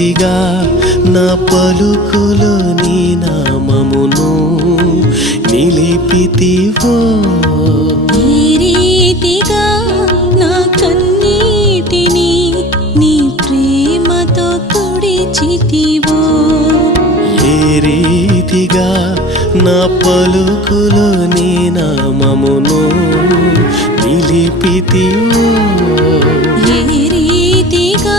రీతిగా నా పలుకులో నీ నామమును నిలిపితివో, ఈ రీతిగా నా కన్నీటిని నీ ప్రేమతో తుడిచితివో, ఏ రీతిగా నా పలుకులో నీ నామమును నిలిపితివో, ఏ రీతిగా